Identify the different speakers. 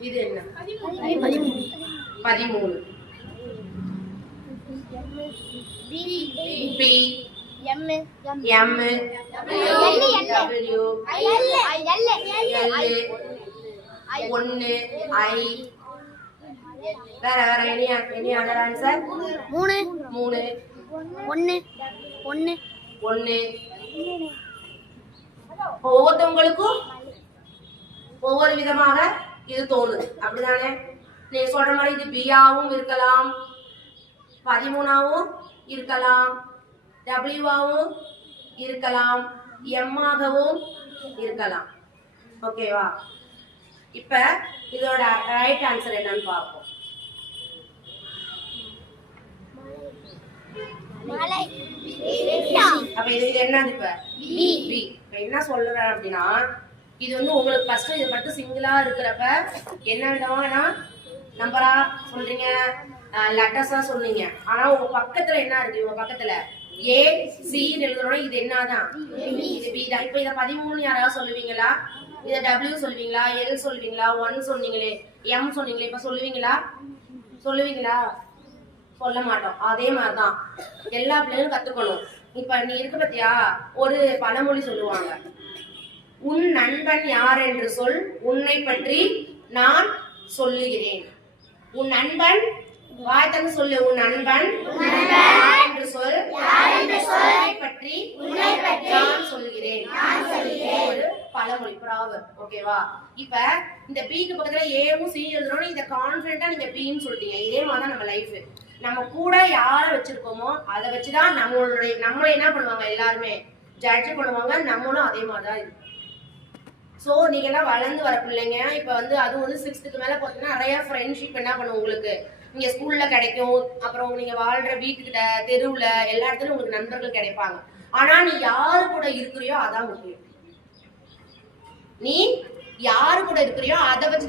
Speaker 1: இது என்ன பதிமூணு பி எம் டபிள்யூ எல் ஒன்னு ஐ வேற வேற எனி எனி அதர் ஆன்சர்
Speaker 2: மூணு
Speaker 1: மூணு
Speaker 2: ஒன்று ஒன்று
Speaker 1: ஒன்னு ஒவ்வொருத்தவங்களுக்கும் ஒவ்வொரு விதமாக இது தோணுது. அப்படிதானே? நீங்க சொல்ற மாதிரி இது பியாவும் இருக்கலாம் பதிமூணாவும் இருக்கலாம் டபிள்யூவாவும் இருக்கலாம் எம்மாகவும் இருக்கலாம். ஓகேவா? இப்ப இதோட ரைட் ஆன்சர் என்னன்னு பார்ப்போம். அப்ப இது என்னது இப்ப? என்ன சொல்றேன் அப்படின்னா இது வந்து உங்களுக்கு ஃபர்ஸ்ட் இது மட்டும் சிங்கிளா இருக்கிறப்ப என்ன விதமானா நம்பரா சொல்றீங்க? லெட்டர்ஸா சொன்னீங்க. ஆனா உங்க பக்கத்துல என்ன இருக்கு? உங்க பக்கத்துல ஏ சி எழுதுறோம் இது என்னதான்? இது பி தான். இப்ப இத பதிமூணு யாராவது சொல்லுவீங்களா? இத டபிள்யூ சொல்லுவீங்களா? எல் சொல்லுவீங்களா? ஒன் சொன்னீங்களே. எம் சொன்னீங்களே. இப்ப சொல்லுவீங்களா? சொல்லுவீங்களா? சொல்ல மாட்டோம். அதே மாதிரிதான். எல்லா பிள்ளைகளும் கத்துக்கணும். இப்ப நீ இருக்கு பத்தியா? ஒரு பழமொழி சொல்லுவாங்க. உன் நண்பன் யார் என்று சொல் உன்னை பற்றி நான் சொல்லுகிறேன். உன் நண்பன் வாய்த்தன்னு சொல்லு உன் நண்பன் என்று சொல் உன்னை பற்றி நான் சொல்லுகிறேன். ஒரு பழமொழி ப்ராவர் ஓகேவா? இப்ப இந்த பிக்கு பக்கத்துல ஏவும் சி எழுதுறோம் இத கான்பிடண்டா நீங்க பின்னு சொல்லிட்டீங்க. இதே மாதிரி தான் நம்ம லைஃப் நம்ம கூட யாரை வச்சிருக்கோமோ அதை வச்சுதான் நம்மளுடைய நம்மளை என்ன பண்ணுவாங்க எல்லாருமே? ஜட்ஜ் பண்ணுவாங்க நம்மளும் அதே மாதிரி தான் இருக்கும் ஸோ நீங்க எல்லாம் வளர்ந்து வர பிள்ளைங்க. இப்ப வந்து அதுவும் வந்து சிக்ஸ்த்துக்கு மேல பார்த்தீங்கன்னா நிறைய ஃப்ரெண்ட்ஷிப் என்ன பண்ணும் உங்களுக்கு? நீங்க ஸ்கூல்ல கிடைக்கும். அப்புறம் நீங்க வாழ்ற வீட்டுக்கிட்ட தெருவுல எல்லா இடத்துலயும் உங்களுக்கு நண்பர்கள் கிடைப்பாங்க. ஆனா நீ யாரு கூட இருக்கிறியோ அதான் முக்கியம். நீ யாரு கூட இருக்கிறியோ அதை வச்சுதான்